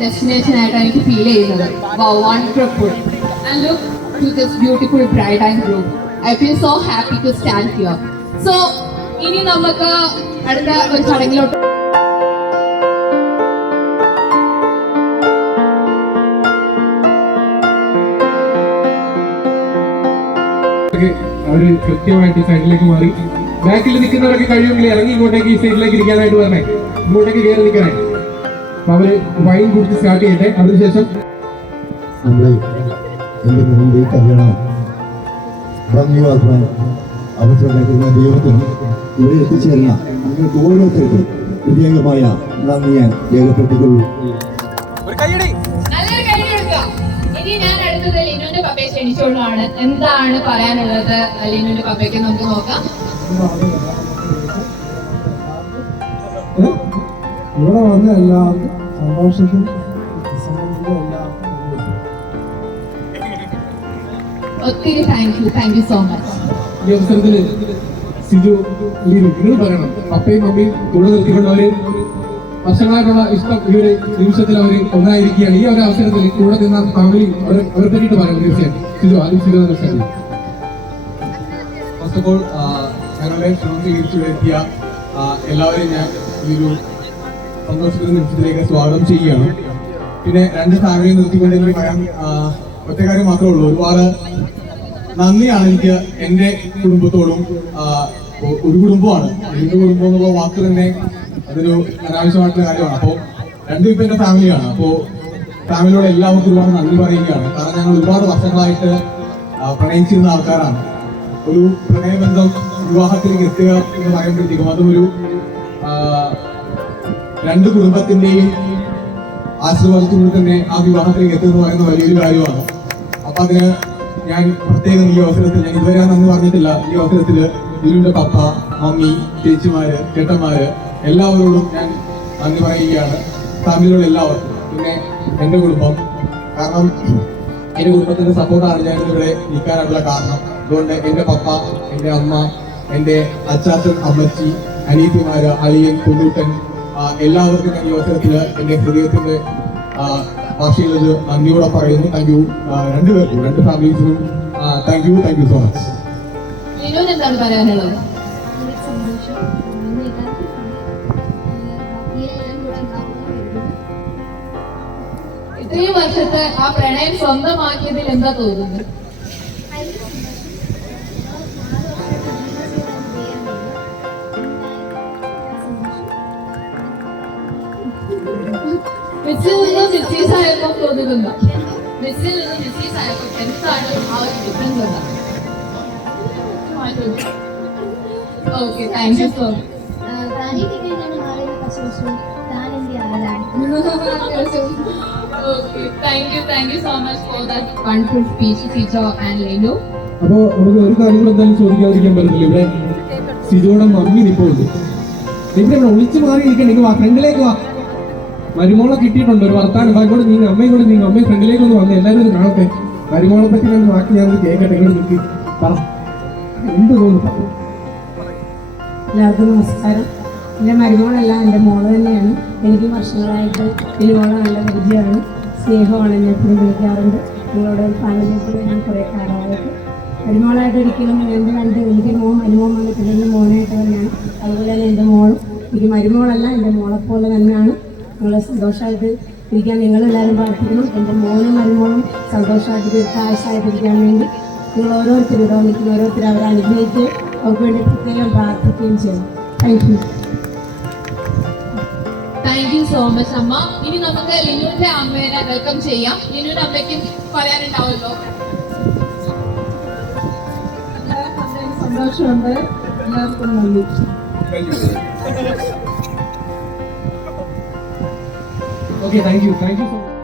Destination ആയിട്ടാണ് എനിക്ക് feel ചെയ്യുന്നത്. Wonderful. And look to this beautiful bride and groom. I feel so happy to stand here. So ഇനി നമുക്ക് അടുത്ത ഒരു ചടങ്ങിലോട്ട് അവര് കൃത്യമായിട്ട് സൈഡിലേക്ക് മാറി. ബാക്കിൽ നിൽക്കുന്നവരൊക്കെ കഴിയുമെങ്കിൽ ഇറങ്ങി ഇങ്ങോട്ടേക്ക് ഈ സൈഡിലേക്ക് ഇരിക്കാനായിട്ട് പറഞ്ഞേ, ഇങ്ങോട്ടേക്ക് കയറി നിൽക്കാനായിട്ട്. അപ്പൊ അവര് വൈൻ കുടിച്ച് സ്റ്റാർട്ട് ചെയ്യട്ടെ. അതിനുശേഷം നമ്മളെ എന്റെ മുമ്പ് കല്യാണം ഭംഗിയാക്കാൻ അവസരമാക്കുന്ന ദൈവത്തിനും ഇവിടെ എത്തിച്ചേർന്ന നിങ്ങൾക്ക് ഓരോരുത്തർക്കും ഹൃദയംഗമായ നന്ദി ഞാൻ രേഖപ്പെടുത്തിക്കൊള്ളു. ലിനുവിന്റെ പപ്പയെ ക്ഷണിച്ചോളാണ്. എന്താണ് പറയാനുള്ളത് ലിനുവിന്റെ പപ്പയ്ക്ക് നമുക്ക് നോക്കാം. ഇവിടെ വന്ന എല്ലാവർക്കും സന്തോഷത്തിൽ ഒത്തിരി താങ്ക് യു സോ മച്ച്. ഈ അവസരത്തില് സിജു നിങ്ങൾ പറയണം, പപ്പയും മമ്മിയും കൂടെ നിർത്തിക്കൊണ്ടവര് വർഷങ്ങളായിട്ടുള്ള ഇഷ്ടം ഈ ഒരു നിമിഷത്തിൽ അവര് ഒന്നായിരിക്കുകയാണ്. ഈ ഒരു അവസരത്തിൽ കൂടെ നിന്ന ഫാമിലി അവരെ പറ്റിയിട്ട് പറയാം. തീർച്ചയായും സിജു ആദ്യം സിജു ഫസ്റ്റ് ഓഫ് ഓൾ ഞങ്ങളുടെ ക്ഷണം സ്വീകരിച്ചു എത്തിയ എല്ലാവരെയും ഞാൻ ഈ ഒരു സന്തോഷത്തിന്റെ നിമിഷത്തിലേക്ക് സ്വാഗതം ചെയ്യുകയാണ്. പിന്നെ രണ്ട് ഫാമിലി നിർത്തിക്കൊണ്ട് എനിക്ക് പറയാൻ ഒറ്റ കാര്യം മാത്രമേ ഉള്ളൂ. ഒരുപാട് നന്ദിയാണ് എനിക്ക് എൻ്റെ കുടുംബത്തോടും. ഒരു കുടുംബമാണ്, എൻ്റെ കുടുംബം എന്നുള്ള വാക്ക് തന്നെ അതൊരു അനാവശ്യമായിട്ടുള്ള കാര്യമാണ്. അപ്പോൾ രണ്ടും ഇപ്പം എൻ്റെ ഫാമിലിയാണ്. അപ്പോൾ ഫാമിലിയോട് എല്ലാവർക്കും ഒരുപാട് നന്ദി പറയുകയാണ്. കാരണം ഞങ്ങൾ ഒരുപാട് വർഷങ്ങളായിട്ട് പ്രണയിച്ചിരുന്ന ആൾക്കാരാണ്. ഒരു പ്രണയബന്ധം വിവാഹത്തിലേക്ക് എത്തുക എന്ന് പറയുമ്പോഴത്തേക്കും അതും ഒരു രണ്ട് കുടുംബത്തിൻ്റെയും ആശീർവാദത്തിലൂടെ തന്നെ ആ വിവാഹത്തിലേക്ക് എത്തുക എന്ന് പറയുന്ന വലിയൊരു കാര്യമാണ്. അപ്പം അതിന് ഞാൻ പ്രത്യേകം ഈ അവസരത്തിൽ, ഞാൻ ഇതുവരെ നന്ദി പറഞ്ഞിട്ടില്ല, ഈ അവസരത്തിൽ ലിനുവിൻ്റെ പപ്പ, മമ്മി, ചേച്ചിമാര്, ചേട്ടന്മാര് എല്ലാവരോടും ഞാൻ നന്ദി പറയുകയാണ്. ഫാമിലിയോട് എല്ലാവർക്കും. പിന്നെ എൻ്റെ കുടുംബം, കാരണം എൻ്റെ കുടുംബത്തിൻ്റെ സപ്പോർട്ടാണ് ഞാൻ ഇവിടെ നിൽക്കാനുള്ള കാരണം. അതുകൊണ്ട് എൻ്റെ പപ്പ, എൻ്റെ അമ്മ, എൻ്റെ അച്ചാച്ചൻ, അമ്മച്ചി, അനീതിമാര്, അളിയൻ, കുഞ്ഞൂട്ടൻ, എല്ലാവർക്കും ഞാൻ ഈ അവസരത്തിൽ എൻ്റെ ഹൃദയത്തിൻ്റെ ഭാഷയിലൊരു നന്ദിയോടെ പറയുന്നു. താങ്ക് യു രണ്ടുപേർക്കും, രണ്ട് ഫാമിലീസിനും താങ്ക് യു സോ മച്ച്. എന്താണ് പറയാനുള്ളത്? ഇത്രയും വർഷത്തെ ആ പ്രണയം സ്വന്തമാക്കിയതിൽ എന്താ തോന്നുന്നത്? മിസ്സിൽ നിന്ന് മിസ്സീസ് ആയപ്പോൾ തോന്നുന്നുണ്ടോ? മിസ്സിൽ നിന്ന് മിസ്സീസ് ആയപ്പോൾ എന്താണ് ആ ഒരു ഡിഫറൻസ് എന്താ? Okay, thank you so much. Thank you so much for that wonderful speech, Sijo and Lenu. അപ്പോൾ നമുക്ക് ഒരു കാര്യങ്ങൾ എന്തായാലും ചോദിക്കാതിരിക്കാൻ പറ്റില്ല. ഇവിടെ സിജോയുടെ മമ്മി ഇപ്പോൾ ഉണ്ട്. ഇവിടെ ഒളിച്ചു മാറി ഇരിക്കണം. നിങ്ങൾ ഫ്രണ്ടിലേക്ക് വാ. മരുമോളെ കിട്ടിയിട്ടുണ്ട്, ഒരു വർത്താനം. ഇങ്ങോട്ട് നീങ്ങ, അമ്മയും കൂടെ നീങ്ങ. അമ്മയും ഫ്രണ്ടിലേക്ക് ഒന്ന് വന്ന് എല്ലാവരും ഒന്ന് കാണട്ടെ. മരുമോളെ പറ്റി രണ്ട് വാക്ക് ഞാൻ കേൾക്കട്ടെ. ഇങ്ങോട്ട് നിൽക്കി പറ, എന്ത് തോന്നുന്നു? എല്ലാവർക്കും നമസ്കാരം. എൻ്റെ മരുമോളല്ല, എൻ്റെ മോള് തന്നെയാണ്. എനിക്ക് വർഷങ്ങളായിട്ട് മരുമോളെ നല്ല പരിചയമാണ്, സ്നേഹമാണ്. എന്നെ എപ്പോഴും വിളിക്കാറുണ്ട്. നിങ്ങളുടെ ഫാമിലിയെ കൂടെ ഞാൻ കുറേ കാലമായിട്ട് മരുമോളായിട്ട് ഒരിക്കലും എൻ്റെ എനിക്ക് മരുമോൻ വന്നിട്ടുണ്ട്. എൻ്റെ മോനായിട്ട് തന്നെയാണ്. അതുപോലെ തന്നെ എൻ്റെ മോളും എനിക്ക് മരുമോളല്ല, എൻ്റെ മോളെപ്പോലെ തന്നെയാണ്. നിങ്ങളെ സന്തോഷമായിട്ട് ഇരിക്കാൻ നിങ്ങളെല്ലാവരും പ്രാർത്ഥിക്കണം. എൻ്റെ മോനും മരുമോളും സന്തോഷമായിട്ട് ദീർഘായുസ്സായിട്ടിരിക്കാൻ വേണ്ടി നിങ്ങൾ ഓരോരുത്തരും ഇവിടെ വന്നിരിക്കുന്ന ഓരോരുത്തരും അവരെ അനുഗ്രഹിച്ച് അവർക്ക് വേണ്ടി പ്രത്യേകം പ്രാർത്ഥിക്കുകയും ചെയ്യണം. താങ്ക് യു സോ മച്ച് അമ്മ. ഇനി നമുക്ക് ലിനുവിന്റെ അമ്മേനെ വെൽക്കം ചെയ്യാം. ലിനുവിന്റെ അമ്മയ്ക്കും പറയാനുണ്ടാവുമല്ലോ. സന്തോഷമുണ്ട്. എല്ലാവർക്കും നന്ദി. Okay, thank you so much.